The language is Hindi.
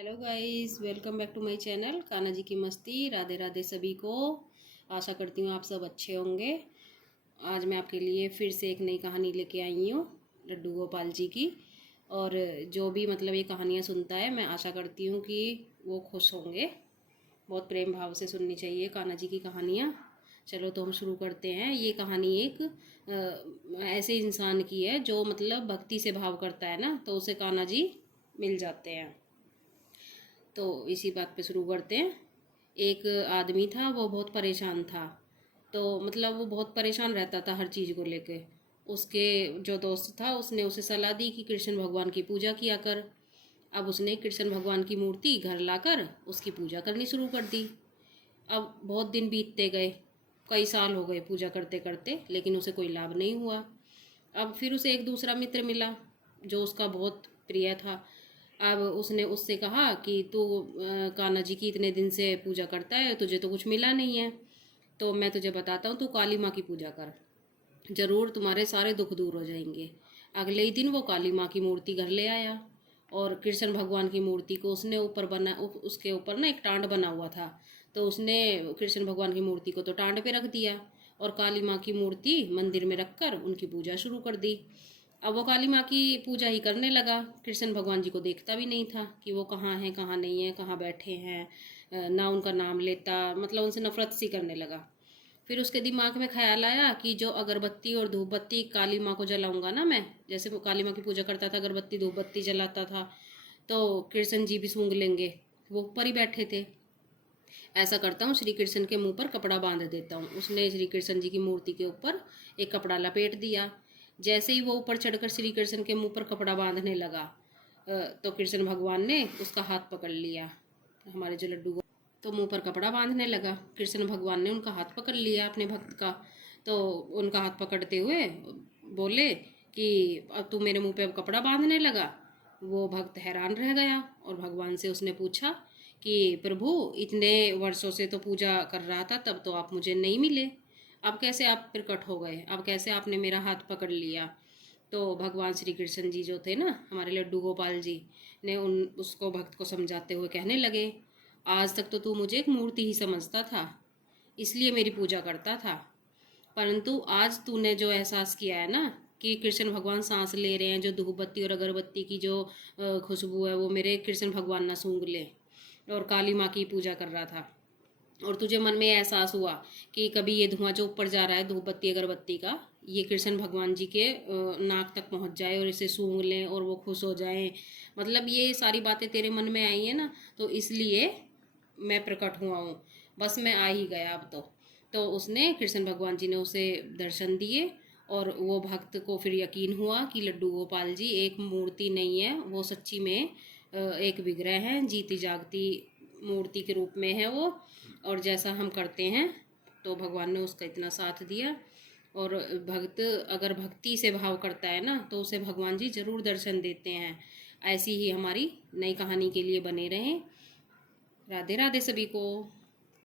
Hello guys, welcome back to my channel Kanha ji की मस्ती। राधे राधे सभी को। आशा करती हूँ आप सब अच्छे होंगे। आज मैं आपके लिए फिर से एक नई कहानी लेके आई हूँ लड्डू गोपाल जी की। और जो भी मतलब ये कहानियाँ सुनता है, मैं आशा करती हूँ कि वो खुश होंगे। बहुत प्रेम भाव से सुननी चाहिए कान्हा जी की कहानियाँ। चलो तो हम शुरू करते हैं। ये कहानी एक ऐसे इंसान की है जो मतलब भक्ति से भाव करता है ना, तो उसे कान्हा जी मिल जाते हैं। तो इसी बात पे शुरू करते हैं। एक आदमी था, वो बहुत परेशान था। तो मतलब वो बहुत परेशान रहता था हर चीज़ को लेके। उसके जो दोस्त था उसने उसे सलाह दी कि कृष्ण भगवान की पूजा किया कर। अब उसने कृष्ण भगवान की मूर्ति घर लाकर उसकी पूजा करनी शुरू कर दी। अब बहुत दिन बीतते गए, कई साल हो गए पूजा करते करते, लेकिन उसे कोई लाभ नहीं हुआ। अब फिर उसे एक दूसरा मित्र मिला जो उसका बहुत प्रिय था। अब उसने उससे कहा कि तू कान्हा जी की इतने दिन से पूजा करता है, तुझे तो कुछ मिला नहीं है, तो मैं तुझे बताता हूँ, तू काली माँ की पूजा कर, जरूर तुम्हारे सारे दुख दूर हो जाएंगे। अगले ही दिन वो काली माँ की मूर्ति घर ले आया और कृष्ण भगवान की मूर्ति को उसने ऊपर बना, उसके ऊपर ना एक टांड बना हुआ था, तो उसने कृष्ण भगवान की मूर्ति को तो टांड पे रख दिया और काली माँ की मूर्ति मंदिर में रखकर उनकी पूजा शुरू कर दी। अब वो काली माँ की पूजा ही करने लगा। कृष्ण भगवान जी को देखता भी नहीं था कि वो कहाँ हैं कहाँ नहीं है, कहाँ बैठे हैं, ना उनका नाम लेता, मतलब उनसे नफरत सी करने लगा। फिर उसके दिमाग में ख्याल आया कि जो अगरबत्ती और धूप बत्ती काली माँ को जलाऊंगा ना मैं, जैसे वो काली माँ की पूजा करता था, अगरबत्ती धूप बत्ती जलाता था, तो कृष्ण जी भी सूंघ लेंगे, वो ऊपर ही बैठे थे। ऐसा करता हूँ, श्री कृष्ण के मुंह पर कपड़ा बांध देता हूँ। उसने श्री कृष्ण जी की मूर्ति के ऊपर एक कपड़ा लपेट दिया। जैसे ही वो ऊपर चढ़कर श्री कृष्ण के मुंह पर कपड़ा बांधने लगा, तो कृष्ण भगवान ने उसका हाथ पकड़ लिया, हमारे जो लड्डू को, तो मुंह पर कपड़ा बांधने लगा। कृष्ण भगवान ने उनका हाथ पकड़ लिया अपने भक्त का। तो उनका हाथ पकड़ते हुए बोले कि अब तू मेरे मुंह पे अब कपड़ा बांधने लगा। वो भक्त हैरान रह गया और भगवान से उसने पूछा कि प्रभु, इतने वर्षों से तो पूजा कर रहा था, तब तो आप मुझे नहीं मिले, अब कैसे आप प्रकट हो गए, अब कैसे आपने मेरा हाथ पकड़ लिया। तो भगवान श्री कृष्ण जी जो थे ना, हमारे लड्डू गोपाल जी, ने उन उसको भक्त को समझाते हुए कहने लगे, आज तक तो तू मुझे एक मूर्ति ही समझता था, इसलिए मेरी पूजा करता था, परंतु आज तूने जो एहसास किया है ना कि कृष्ण भगवान सांस ले रहे हैं, जो धूप बत्ती और अगरबत्ती की जो खुशबू है वो मेरे कृष्ण भगवान ना सूंघ ले, और काली माँ की पूजा कर रहा था, और तुझे मन में एहसास हुआ कि कभी ये धुआं जो ऊपर जा रहा है धूप बत्ती अगरबत्ती का, ये कृष्ण भगवान जी के नाक तक पहुंच जाए और इसे सूंघ लें और वो खुश हो जाएं, मतलब ये सारी बातें तेरे मन में आई है ना, तो इसलिए मैं प्रकट हुआ हूँ, बस मैं आ ही गया अब तो उसने, कृष्ण भगवान जी ने उसे दर्शन दिए और वो भक्त को फिर यकीन हुआ कि लड्डू गोपाल जी एक मूर्ति नहीं है, वो सच्ची में एक विग्रह है, जीती जागती मूर्ति के रूप में है वो। और जैसा हम करते हैं तो भगवान ने उसका इतना साथ दिया। और भक्त अगर भक्ति से भाव करता है ना, तो उसे भगवान जी जरूर दर्शन देते हैं। ऐसी ही हमारी नई कहानी के लिए बने रहें। राधे राधे सभी को।